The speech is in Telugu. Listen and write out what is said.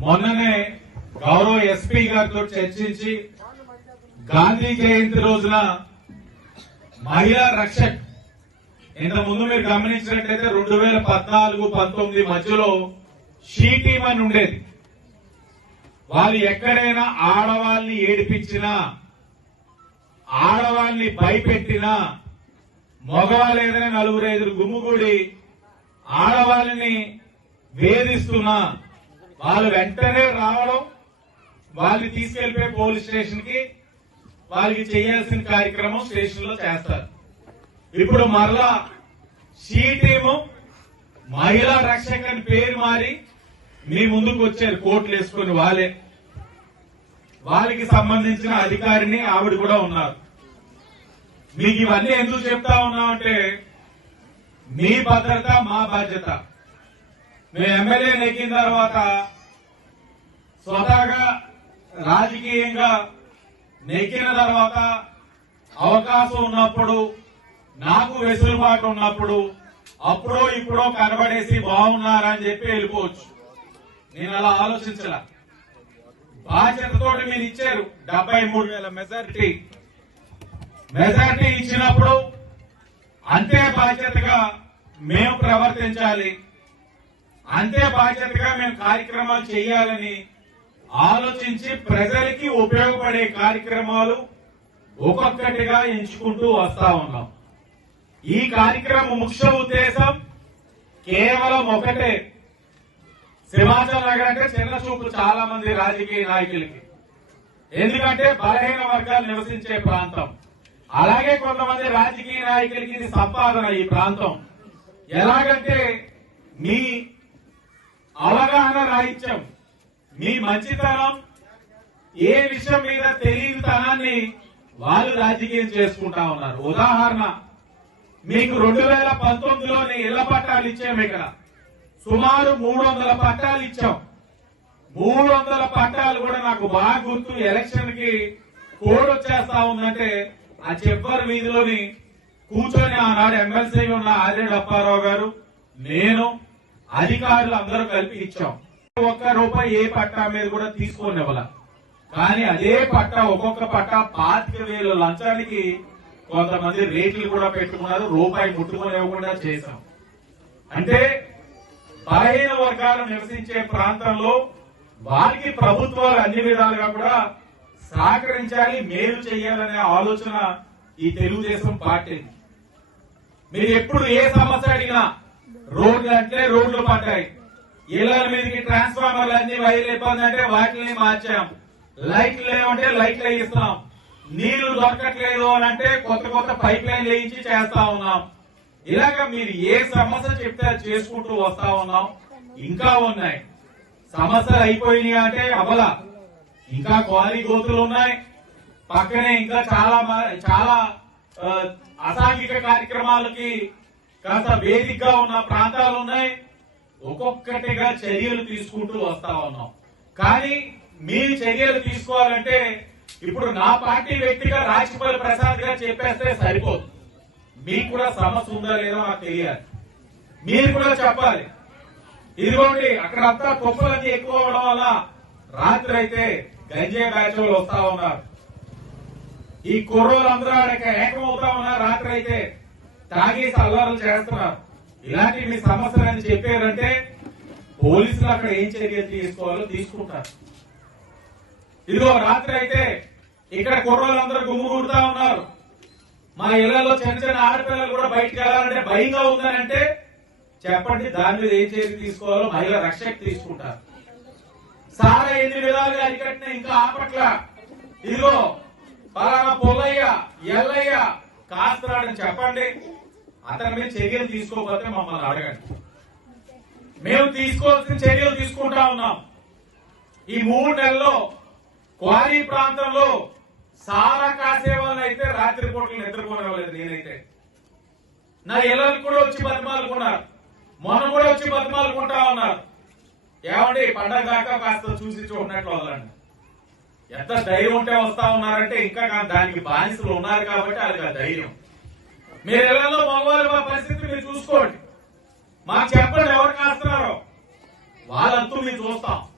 మొన్ననే గౌరవ ఎస్పీ గారితో చర్చించి గాంధీ జయంతి రోజున మహిళా రక్షక్ ఇంత ముందు మీరు గమనించినట్లయితే రెండు వేల పద్నాలుగు పంతొమ్మిది మధ్యలో షీ టీమ్ అని ఉండేది. వాళ్ళు ఎక్కడైనా ఆడవాళ్ళని ఏడిపించినా ఆడవాళ్ళని భయపెట్టినా మగవాళ్ళు ఏదైనా నలుగురు ఐదుగురు గుమ్ముగూడి ఆడవాళ్ళని వేధిస్తున్నా వాళ్ళు వెంటనే రావడం వాళ్ళు తీసుకెళ్ళిపోయి పోలీస్ స్టేషన్కి వాళ్ళకి చేయాల్సిన కార్యక్రమం స్టేషన్లో చేస్తారు. ఇప్పుడు మరలా షీ టీము మహిళా రక్షక అని పేరు మారి మీ ముందుకు వచ్చారు కోట్లు వేసుకుని వాళ్ళే. వాళ్ళకి సంబంధించిన అధికారిని ఆవిడ కూడా ఉన్నారు. మీకు ఇవన్నీ ఎందుకు చెప్తా ఉన్నామంటే మీ భద్రత మా బాధ్యత. మేము ఎమ్మెల్యే నెక్కిన తర్వాత స్వతహాగా రాజకీయంగా నెక్కిన తర్వాత అవకాశం ఉన్నప్పుడు నాకు వెసులుబాటు ఉన్నప్పుడు అప్పుడో ఇప్పుడో కనబడేసి బాగున్నారని చెప్పి వెళ్ళిపోవచ్చు. నేను అలా ఆలోచించలా. బాధ్యతతో మీరు ఇచ్చారు డెబ్బై మూడు వేల మెజారిటీ. మెజారిటీ ఇచ్చినప్పుడు అంతే బాధ్యతగా మేము ప్రవర్తించాలి. అంతే బాధ్యతగా మేము కార్యక్రమాలు చేయాలని ఆలోచించి ప్రజలకి ఉపయోగపడే కార్యక్రమాలు ఒక్కొక్కటిగా ఎంచుకుంటూ వస్తా ఉన్నాం. ఈ కార్యక్రమం ముఖ్య ఉద్దేశం కేవలం ఒకటే. సింహాచల్ నగర్ అంటే చిన్న చూపు చాలా మంది రాజకీయ నాయకులకి. ఎందుకంటే బలహీన వర్గాలు నివసించే ప్రాంతం. అలాగే కొంతమంది రాజకీయ నాయకులకి ఇది సంపాదన ఈ ప్రాంతం. ఎలాగంటే మీ అవగాహన రాహిత్యం మీ మంచితనం ఏ విషయం మీద తెలియనితనాన్ని వాళ్ళు రాజకీయం చేసుకుంటా ఉన్నారు. ఉదాహరణ మీకు రెండు వేల పంతొమ్మిదిలోని ఇళ్ళ పట్టాలు ఇచ్చాము ఇక్కడ. సుమారు మూడు వందల పట్టాలు ఇచ్చాం. మూడు వందల పట్టాలు కూడా నాకు బాగా గుర్తు. ఎలక్షన్కి కోడ్ వచ్చేస్తా ఉందంటే ఆ చెప్పర్ వీధిలోని కూర్చొని ఆనాడు ఎమ్మెల్సీ ఉన్న ఆర్య అప్పారావు గారు నేను అధికారులు అందరూ కలిపి ఇచ్చాం. ఒక్క రూపాయి ఏ పట్టా మీద కూడా తీసుకొని ఇవ్వాల కానీ అదే పట్టా ఒక్కొక్క పట్టా పాతిక వేలు లంచానికి కొంతమంది రేట్లు కూడా పెట్టుకున్నారు రూపాయి ముట్టుకొని ఇవ్వకుండా చేశాం. అంటే బలహీన వర్గాలు నివసించే ప్రాంతంలో వారికి ప్రభుత్వాలు అన్ని విధాలుగా కూడా సహకరించాలి మేలు చేయాలనే ఆలోచన ఈ తెలుగుదేశం పార్టీ మీరు ఎప్పుడు ఏ సమస్య అడిగినా రోడ్లు అంటే రోడ్లు పడ్డాయి. ఇళ్ళ మీదకి ట్రాన్స్ఫార్మర్లు అన్ని వైర్లు ఇబ్బంది అంటే వాటిని మార్చాం. లైట్లు లేవంటే లైట్లు వేయిస్తాం. నీళ్ళు దొరకట్లేదు అని అంటే కొత్త కొత్త పైప్ లైన్లు వేయించి చేస్తా ఉన్నాం. ఇలాగ మీరు ఏ సమస్య చెప్తే అది చేసుకుంటూ వస్తా ఉన్నాం. ఇంకా ఉన్నాయి. సమస్యలు అయిపోయినాయి అంటే అవల. ఇంకా క్వారీ గోతులు ఉన్నాయి. పక్కనే ఇంకా చాలా మ- చాలా అసాంఘిక కార్యక్రమాలకి కాస్త వేదికగా ఉన్న ప్రాంతాలు ఉన్నాయి. ఒక్కొక్కటిగా చర్యలు తీసుకుంటూ వస్తా ఉన్నాం. కానీ మీ చర్యలు తీసుకోవాలంటే ఇప్పుడు నా పార్టీ వ్యక్తిగా రాజకీయ ప్రసాద్ గారు చెప్పేస్తే సరిపోదు. మీకు కూడా సమస్య ఉందా లేదో నాకు తెలియాలి. మీరు కూడా చెప్పాలి. ఇదిగోండి అక్కడంతా కుప్పలన్నీ ఎక్కువ అవడం వల్ల రాత్రి అయితే గంజాయి బ్యాచ్లు వస్తా ఉన్నారు. ఈ కుర్రోళ్ళందరూ ఆడక ఏకమవుతా ఉన్నారు రాత్రి అయితే. తాగేసి అల్లర్లు చేస్తున్నారు. ఇలాంటి మీ సమస్యలని చెప్పారంటే పోలీసులు అక్కడ ఏం చర్యలు తీసుకోవాలో తీసుకుంటారు. ఇదిగో రాత్రి అయితే ఇక్కడ కుర్రోళ్ళందరూ గుమ్ముగూడుతా ఉన్నారు. మా ఇళ్ళలో చిన్న చిన్న ఆడపిల్లలు కూడా బయటకు వెళ్ళాలంటే భయంగా ఉందని అంటే చెప్పండి దాని మీద ఏం చర్య తీసుకోవాలో మహిళ రక్షణ తీసుకుంటారు. సారా ఎన్ని విధాలుగా అరికట్టిన ఇంకా ఆపట్ల. ఇదిగో పలానా పొల్లయ్య ఎల్లయ్య కాస్తున్నాడని చెప్పండి. అతని మీద చర్యలు తీసుకోకపోతే మమ్మల్ని అడగండి. మేము తీసుకోవాల్సిన చర్యలు తీసుకుంటా ఉన్నాం. ఈ మూడు నెలల్లో క్వారీ ప్రాంతంలో సారా కాసే వాళ్ళు అయితే రాత్రి పూటలు నిద్రపోనివ్వలేదు నేనైతే. నా ఇళ్ళని కూడా వచ్చి బతిమాలుకున్నారు. మొన్న కూడా వచ్చి బతిమాలుకుంటా ఉన్నారు. ఏమండి పండగ దాకా కాస్త చూసి చూడనట్లు వాళ్ళండి ఎంత ధైర్యం ఉంటే వస్తా ఉన్నారంటే ఇంకా దానికి బానిసలు ఉన్నారు కాబట్టి వాళ్ళకి ఆ ధైర్యం. మీరు ఇళ్ళలో మగవాళ్ళ మా పరిస్థితి మీరు చూసుకోండి. మాకు చెప్పండి ఎవరు కాస్తున్నారో. వాళ్ళంతా మీరు చూస్తాం.